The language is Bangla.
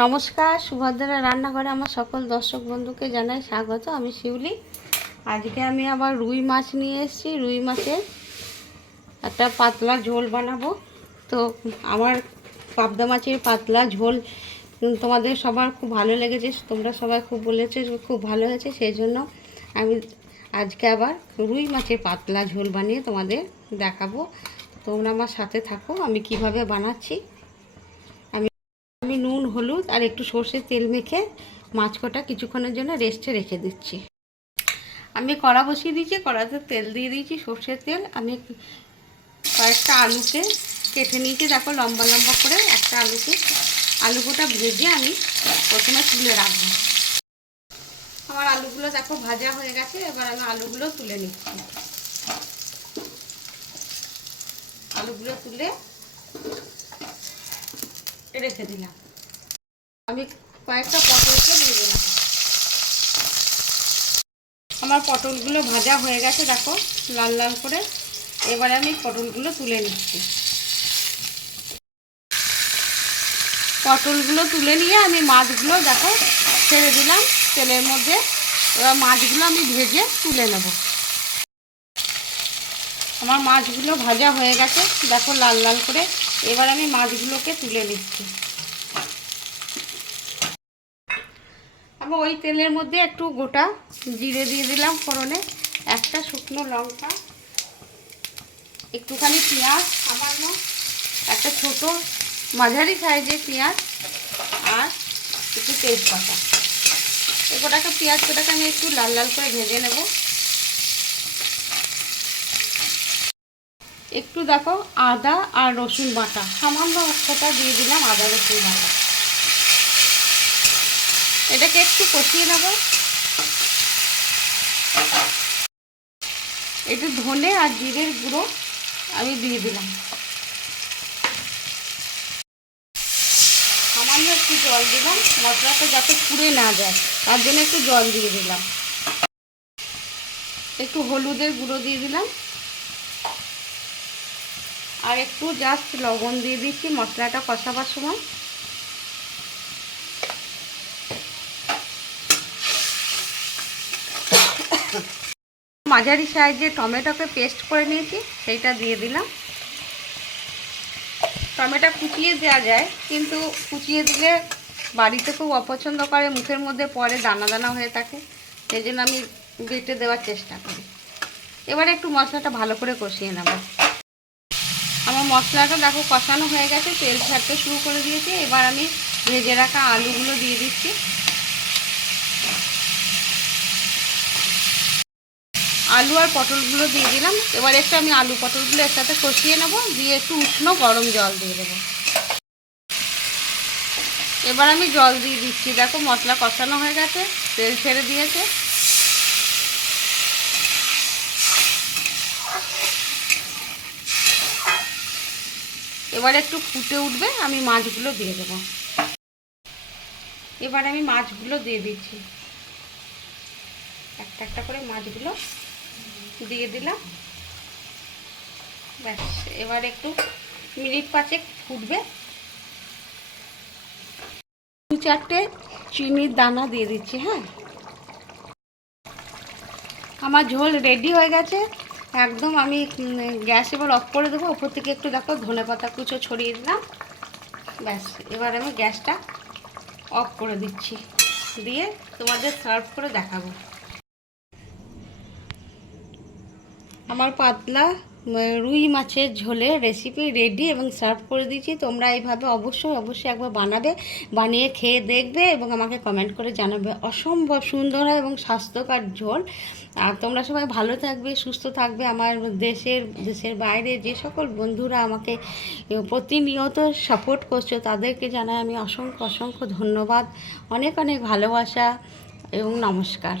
নমস্কার, সুভদ্রা রান্নাঘরে আমার সকল দর্শক বন্ধুকে জানাই স্বাগত। আমি শিউলি। আজকে আমি আবার রুই মাছ নিয়ে এসেছি। রুই মাছের একটা পাতলা ঝোল বানাবো। তো আমার পাবদা মাছের পাতলা ঝোল তোমাদের সবার খুব ভালো লেগেছে, তোমরা সবাই খুব বলেছে খুব ভালো হয়েছে, সেই জন্য আমি আজকে আবার রুই মাছের পাতলা ঝোল বানিয়ে তোমাদের দেখাবো। তোমরা আমার সাথে থাকো আমি কিভাবে বানাচ্ছি। আমি নুন, হলুদ আর একটু সর্ষের তেল মেখে মাছ কটা কিছুক্ষণের জন্য রেস্টে রেখে দিচ্ছি। আমি কড়া বসিয়ে দিয়েছি, কড়াতে তেল দিয়ে দিয়েছি, সর্ষের তেল। আমি কয়েকটা আলুকে কেটে নিয়েছি, দেখো লম্বা লম্বা করে একটা আলুটা ভেজে আমি প্রথমে তুলে রাখবো। আমার আলুগুলো দেখো ভাজা হয়ে গেছে, এবার আমি আলুগুলো তুলে নিচ্ছি। আলুগুলো তুলে রেখে দিলাম। আমি কয়েকটা পটলকে দিয়ে দিলাম। আমার পটলগুলো ভাজা হয়ে গেছে, দেখো লাল লাল করে। এবারে আমি পটলগুলো তুলে নিচ্ছি। পটলগুলো তুলে নিয়ে আমি মাছগুলো দেখো ছেড়ে দিলাম তেলের মধ্যে। এবার মাছগুলো আমি ভেজে তুলে নেব। আমার মাছগুলো ভাজা হয়ে গেছে, দেখো লাল লাল করে। এবার আমি মাছগুলোকে তুলে নিচ্ছি। আবার ওই তেলের মধ্যে একটু গোটা জিরে দিয়ে দিলাম ফোড়নে, একটা শুকনো লঙ্কা, একটুখানি পেঁয়াজ সামান্য, একটা ছোট মাঝারি সাইজের পেঁয়াজ, আর একটু তেজপাতা। এই পেঁয়াজ কটাকে আমি একটু লাল লাল করে ভেজে নেব। একটু দেখো আদা আর রসুন বাটা সামান্য একটা দিয়ে দিলাম, আদা রসুন বাটা। এটাকে একটু কষিয়ে নেব। একটু ধনে আর জিরের গুঁড়ো আমি দিয়ে দিলাম। সামান্য একটু জল দিলাম, মশলাটা যাতে পুড়ে না যায় তার জন্য একটু জল দিয়ে দিলাম। একটু হলুদের গুঁড়ো দিয়ে দিলাম, আর একটু জাস্ট লবণ দিয়ে দিচ্ছি মশলাটা কষাবার সময়। মাঝারি সাইজে টমেটোকে পেস্ট করে নিয়েছি, সেইটা দিয়ে দিলাম। টমেটো কুচিয়ে দেওয়া যায়, কিন্তু কুচিয়ে দিলে বাড়িতে খুব অপছন্দ করে, মুখের মধ্যে পরে দানা দানা হয়ে থাকে, সেই জন্য আমি বেটে দেওয়ার চেষ্টা করি। এবারে একটু মশলাটা ভালো করে কষিয়ে নেব। আমার মশলাটা দেখো কষানো হয়ে গেছে, তেল ছাড়তে শুরু করে দিয়েছি। এবার আমি ভেজে রাখা আলুগুলো দিয়ে দিচ্ছি। আলু আর পটলগুলো দিয়ে দিলাম। এবার একটু আমি আলু পটলগুলো এর সাথে কষিয়ে নেব, দিয়ে একটু উষ্ণ গরম জল দিয়ে দেবো। এবার আমি জল দিয়ে দিচ্ছি, দেখো মশলা কষানো হয়ে গেছে, তেল ছেড়ে দিয়েছে। এবার একটু ফুটে উঠবে, আমি মাছগুলো দিয়ে দেবো। এবার আমি মাছগুলো দিয়ে দিচ্ছি, একটা একটা করে মাছগুলো দিয়ে দিলাম। ব্যাস, এবার একটু মিনিট 5 ফুটবে। 2-4টে চিনির দানা দিয়ে দিচ্ছি। হ্যাঁ, আমার ঝোল রেডি হয়ে গেছে একদম। আমি গ্যাস এবার অফ করে দেবো। ওপর থেকে একটু দেখো ধনেপাতা কুচো ছড়িয়ে দিলাম। ব্যাস, এবার আমি গ্যাসটা অফ করে দিচ্ছি, দিয়ে তোমাদের সার্ভ করে দেখাবো। আমার পাতলা রুই মাছের ঝোলের রেসিপি রেডি এবং সার্ভ করে দিয়েছি। তোমরা এইভাবে অবশ্যই একবার বানাবে, বানিয়ে খেয়ে দেখবে এবং আমাকে কমেন্ট করে জানাবে। অসম্ভব সুন্দর হয় এবং স্বাস্থ্যকর ঝোল। আর তোমরা সবাই ভালো থাকবে, সুস্থ থাকবে। আমার দেশের বাইরে যে সকল বন্ধুরা আমাকে প্রতিনিয়ত সাপোর্ট করছো তাদেরকে জানাই আমি অসংখ্য ধন্যবাদ, অনেক ভালোবাসা এবং নমস্কার।